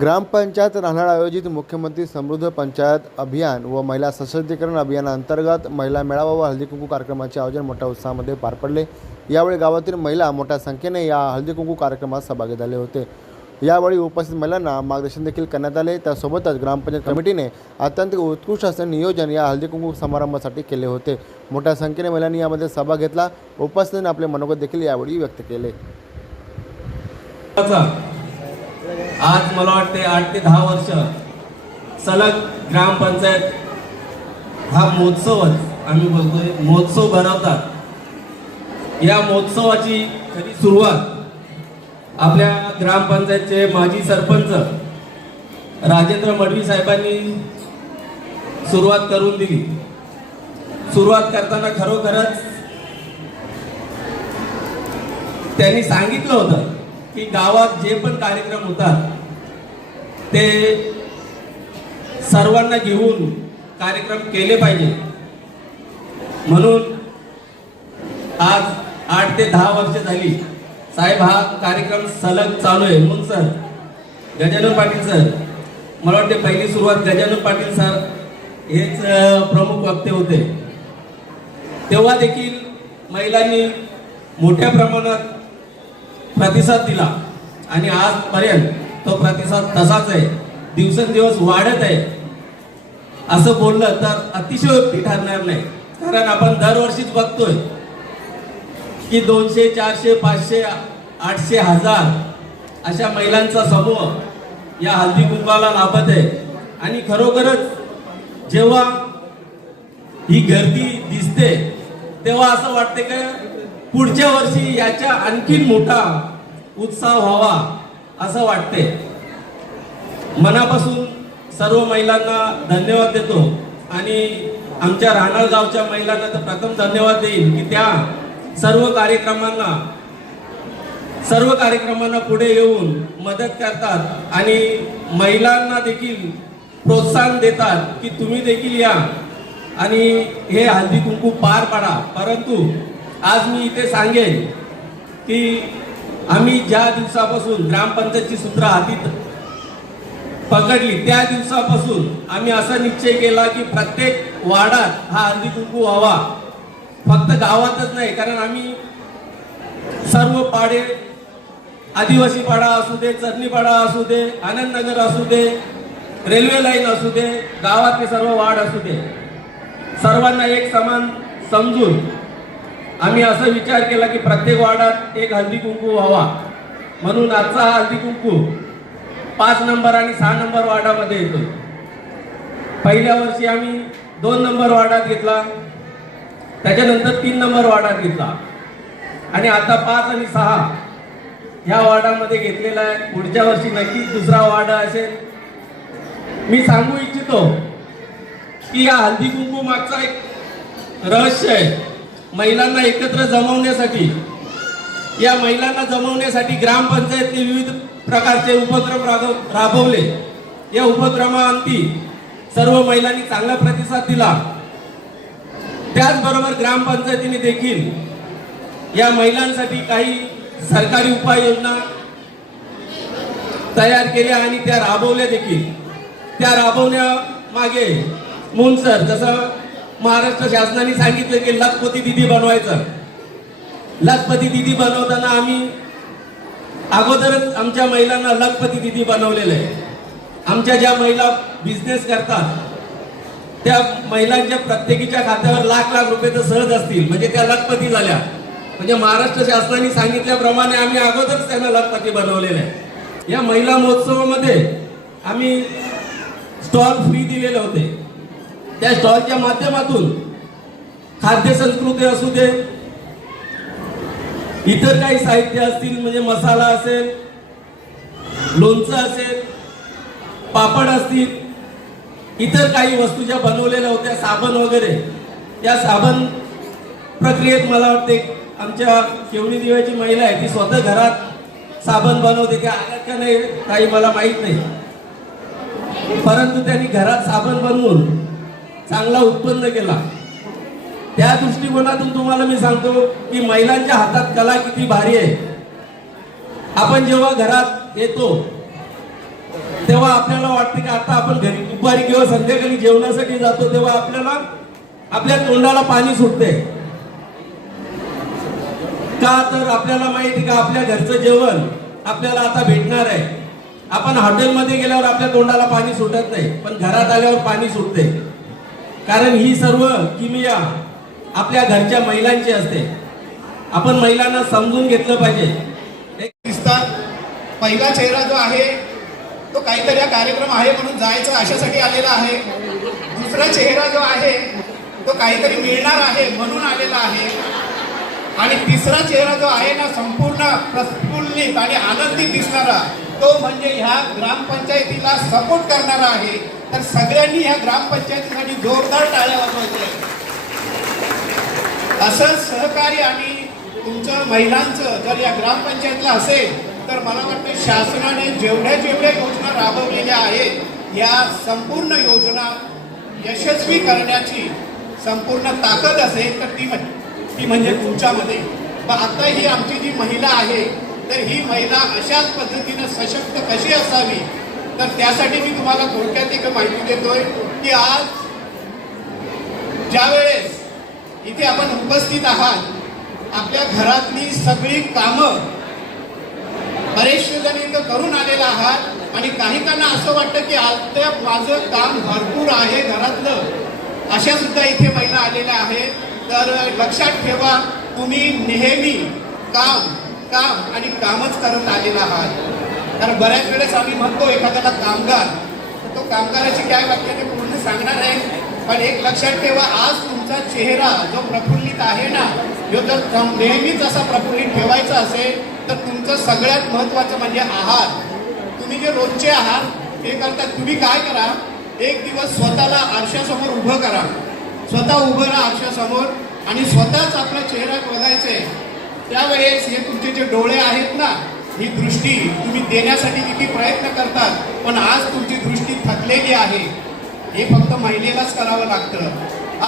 ग्रामपंचायत राहणार आयोजित मुख्यमंत्री समृद्ध पंचायत अभियान व महिला सशक्तीकरण अभियानांतर्गत महिला मेळावा व हळदी कुंकू कार्यक्रमाचे आयोजन मोठ्या उत्साहामध्ये पार पडले। यावेळी गावातील महिला मोठ्या संख्येने या हळदी कुंकू कार्यक्रमात सहभागी झाले होते। यावेळी उपस्थित महिलांना मार्गदर्शन देखील करण्यात आले। त्यासोबतच ग्रामपंचायत कमिटीने अत्यंत उत्कृष्ट असे नियोजन या हळदी कुंकू समारंभासाठी केले होते। मोठ्या संख्येने महिलांनी यामध्ये सहभाग घेतला। उपस्थितांनी आपले मनोगत देखील यावेळी व्यक्त केले। आज मला वाटते 8 ते 10 वर्ष सलग ग्रामपंचायत हा महोत्सवच आम्ही बोलतोय, महोत्सव भरवतात। या महोत्सवाची खरी सुरुवात आपल्या ग्रामपंचायतचे माजी सरपंच राजेंद्र मडवी साहेबांनी सुरुवात करून दिली। सुरुवात करताना खरोखरच त्यांनी सांगितलं होतं की गावात जे पण कार्यक्रम होतात ते सर्वांना घेऊन कार्यक्रम केले पाहिजे। म्हणून आज 8 ते 10 वर्ष झाली साहेब हा कार्यक्रम सलग चालू आहे। म्हणून सर गजानन पाटील सर, मला वाटते पहिली सुरुवात गजानन पाटील सर हेच प्रमुख वक्ते होते। तेव्हा देखील महिलांनी मोठ्या प्रमाणात प्रतिसाद दिला आणि आजपर्यंत तो प्रतिसाद तसाच आहे, दिवसेंदिवस वाढत आहे असं बोललं तर अतिशयोक्ती ठरणार नाही। कारण आपण दरवर्षीच बघतोय की 200, 400, 500, 800, 1000 अशा महिलांचा समूह या हळदी कुंकवाला लाभत आहे। आणि खरोखरच जेव्हा ही गर्दी दिसते तेव्हा असं वाटते की पुढच्या वर्षी याच्या आणखीन मोठा उत्साह व्हावा असं वाटते। मनापासून सर्व महिलांना धन्यवाद देतो आणि आमच्या राहणार गावच्या महिलांना तर प्रथम धन्यवाद देईल की त्या सर्व कार्यक्रमांना पुढे येऊन मदत करतात आणि महिलांना देखील प्रोत्साहन देतात की तुम्ही देखील या आणि हे हळदी कुंकू पार पाडा। परंतु आज मी इथे सांगेन की आम्ही ज्या दिवसापासून ग्रामपंचायतची सूत्र हाती पकडली त्या दिवसापासून आम्ही असा निश्चय केला की प्रत्येक वार्डात हा हळदी कुंकू व्हावा। फक्त गावातच नाही, कारण आम्ही सर्व पाडे, आदिवासी पाडा असू दे, चरणी पाडा असू दे, आनंदनगर असू दे, रेल्वे लाईन असू दे, गावातले सर्व वार्ड असू दे, सर्वांना एक समान समजून आम्ही असा विचार केला की प्रत्येक वार्डात एक हळदी कुंकू व्हावा। म्हणून आजचा हा हळदी कुंकू 5 नंबर आणि 6 नंबर वार्डामध्ये येतो। पहिल्या वर्षी आम्ही 2 नंबर वार्डात घेतला, त्याच्यानंतर 3 नंबर वार्डात घेतला आणि आता 5 आणि 6 ह्या वार्डामध्ये घेतलेला आहे। पुढच्या वर्षी नक्कीच दुसरा वार्ड असेल। मी सांगू इच्छितो की या हळदी कुंकू मागचा एक रहस्य आहे। महिलांना एकत्र जमवण्यासाठी, या महिलांना जमवण्यासाठी ग्रामपंचायतने विविध प्रकारचे उपक्रम राबवले। या उपक्रमांती सर्व महिलांनी चांगला प्रतिसाद दिला। त्याचबरोबर ग्रामपंचायतीने देखील या महिलांसाठी काही सरकारी उपाययोजना तयार केल्या आणि त्या राबवल्या देखील। त्या राबवण्यामागे म्हणून सर जसं महाराष्ट्र शासनाने सांगितलं की लखपती दिदी बनवायचं, लखपती दिदी बनवताना आम्ही अगोदरच आमच्या महिलांना लखपती दिदी बनवलेलं आहे। आमच्या ज्या महिला बिझनेस करतात त्या महिलांच्या प्रत्येकीच्या खात्यावर लाख लाख रुपये तर सहज असतील, म्हणजे त्या लखपती झाल्या। म्हणजे महाराष्ट्र शासनाने सांगितल्याप्रमाणे आम्ही अगोदरच त्यांना लखपती बनवलेलं आहे। या महिला महोत्सवामध्ये आम्ही स्टॉल फ्री दिलेले होते। त्या स्टॉलच्या माध्यमातून खाद्य संस्कृती असू दे, इतर काही साहित्य असतील, म्हणजे मसाला असेल, लोणचं असेल, पापड असतील, इतर काही वस्तू ज्या बनवलेल्या होत्या, साबण वगैरे, या साबण प्रक्रियेत मला वाटते आमच्या केवणी दिव्याची महिला आहे ती स्वतः घरात साबण बनवते। त्या आल्यात का नाही काही मला माहित नाही, परंतु त्यांनी घरात साबण बनवून चांगला उत्पन्न केला। त्या दृष्टिकोनातून तुम्हाला मी सांगतो की महिलांच्या हातात कला किती भारी आहे। आपण जेव्हा घरात येतो जेव्हा आपल्याला वाटतं की आता आपण घरी दुपारी किंवा संध्याकाळी जेवणासाठी जातो तेव्हा आपल्याला आपल्या तोंडाला पाणी सुटते का तर आपल्याला माहिती का आपल्या घरचं जेवण आपल्याला आता भेटणार आहे. आपण हॉटेलमध्ये गेल्यावर आपल्या तोंडाला पाणी सुटत नाही पण घरात आल्यावर पाणी सुटते कारण ही सर्व किमया आपल्या घरच्या महिलांची असते. आपण महिलांना समजून घेतलं पाहिजे. दिसतात पहिला चेहरा जो आहे तो काहीतरी हा कार्यक्रम आहे म्हणून जायचं अशासाठी आलेला आहे. दुसरा चेहरा जो आहे तो काहीतरी मिळणार आहे म्हणून आलेला आहे. आणि तिसरा चेहरा जो आहे ना संपूर्ण प्रफुल्लित आणि आनंदी दिसणारा तो म्हणजे ह्या ग्रामपंचायतीला सपोर्ट करणारा आहे. तर सगळ्यांनी ह्या ग्रामपंचायतीसाठी जोरदार टाळ्या वाजवायच्या. असं सहकार्य आणि तुमचं महिलांचं जर या ग्रामपंचायतीला असेल तर मला वाटतं शासनाने जेवढ्या योजना राबवलेल्या आहेत या संपूर्ण योजना यशस्वी करण्याची संपूर्ण ताकद असेल तर ती म्हणजे तुमच्यामध्ये. आता ही आमची जी महिला आहे तर ही महिला अशाच पद्धतीनं सशक्त कशी असावी तर त्यासाठी मी तुम्हाला थोडक्यात एक माहिती देतोय की आज ज्या वेळेस इथे आपण उपस्थित आहात आपल्या घरातली सगळी कामं बरेचसे जण इथं करून आलेला आहात आणि काही काहींना असं वाटतं की आता माझं काम भरपूर आहे घरातलं, अशा सुद्धा इथे महिला आलेल्या आहेत. तर लक्षात ठेवा तुम्ही नेहमी काम काम आणि कामच करत आलेला आहात. कारण बऱ्याच वेळेस आम्ही म्हणतो एखाद्याला कामगार, तो कामगाराची काय वाक्य ते पूर्ण सांगणार आहे. पण एक लक्षात ठेवा आज तुमचा चेहरा जो प्रफुल्लित आहे ना जो जर नेहमीच असा प्रफुल्लित ठेवायचा असेल तर तुमचं सगळ्यात महत्वाचं म्हणजे आहार. तुम्ही जे रोजचे आहार हे करता तुम्ही काय करा एक दिवस स्वतःला आरशासमोर उभं करा. स्वतः उभं राहा आरशासमोर आणि स्वतःच आपला चेहरा बघायचे. त्यावेळेस हे तुमचे जे डोळे आहेत ना ही दृष्टी तुम्ही देण्यासाठी किती प्रयत्न करतात पण आज तुमची दृष्टी थकलेली आहे. हे फक्त महिलेलाच करावं लागतं.